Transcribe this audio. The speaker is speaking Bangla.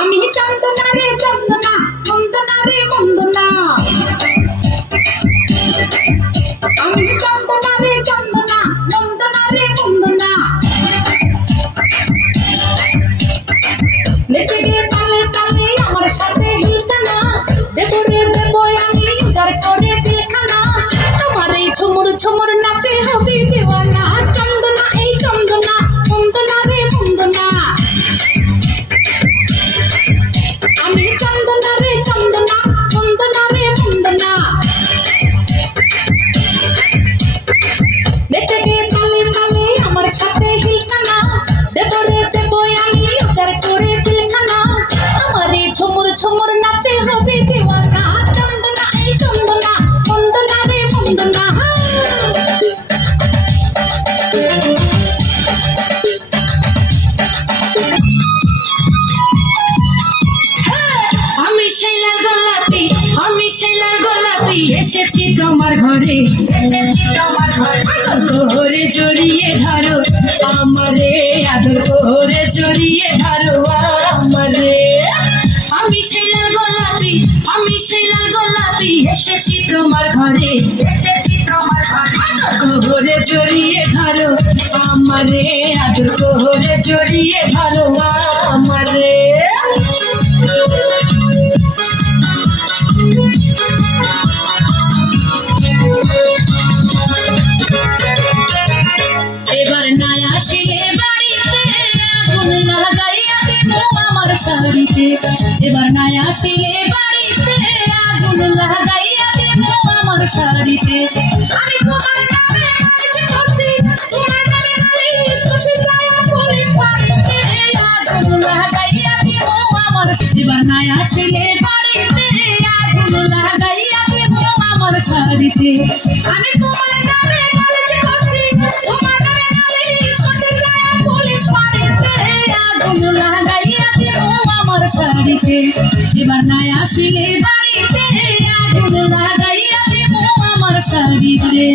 আমি চন্দনা রে চন্দনা, বন্দনা রে বন্দনা। আমি চন্দনা রে চন্দনা, বন্দনা রে বন্দনা। নেচে গিয়ে তালে তালে আমার সাথে হিলখানা, দেবো রে দেবো আমি যার করে দিলখানা। আমার এই ঝুমুর ঝুমুর নাচে হবে দিওয়ানা। চন্দনা এই চন্দনা, বন্দনা রে বন্দনা। আমি চন্দনা রে চন্দনা, বন্দনা রে বন্দনা। নেচে গিয়ে তালে তালে আমার সাথে হিলখানা, দেবো রে দেবো আমি যার করে দিলখানা। আমার এই ঝুমুর ঝুমুর নাচে হবে দিওয়ানা। চন্দনা এই চন্দনা, বন্দনা রে বন্দনা। আমি সেই লাল গোলাপি, আমি সেই লাল গোলাপি, এসেছি তোমার ঘরে। আদর করে জড়িয়ে ধরো আমারে, আদর করে জড়িয়ে ধরো আমারে। আমি সেই লাল গোলাপি, আমি সেই লাল গোলাপি, এসেছি তোমার ঘরে। আদর করে জড়িয়ে ধরো আমারে, আদর করে জড়িয়ে ধরো আমারে। এবার নাই আসিলে বাড়িতে, আগুন লাগাইয়া দেবো আমার শাড়িতে। এবার নাই আসিলে বাড়িতে, আগুন লাগাইয়া দেবো আমার শাড়িতে। আমি তোমার নামে নালিশ করছি, তোমার নামে নালিশ করছি, যাইয়া পুলিশ ফাঁড়িতে, আগুন লাগাইয়া দেবো আমার। এবার নাই আসিলে বাড়িতে, আগুন লাগাইয়া দেবো আমার শাড়িতে। আমি তোমার নামে নালিশ করছি, তোমার নামে নালিশ করছি, যাইয়া পুলিশ ফাঁড়িতে, আগুন লাগাইয়া দেবো আমার শাড়িতে। এবার নাই আসিলে বাড়িতে, আগুন লাগাইয়া দেবো আমার শাড়িতে।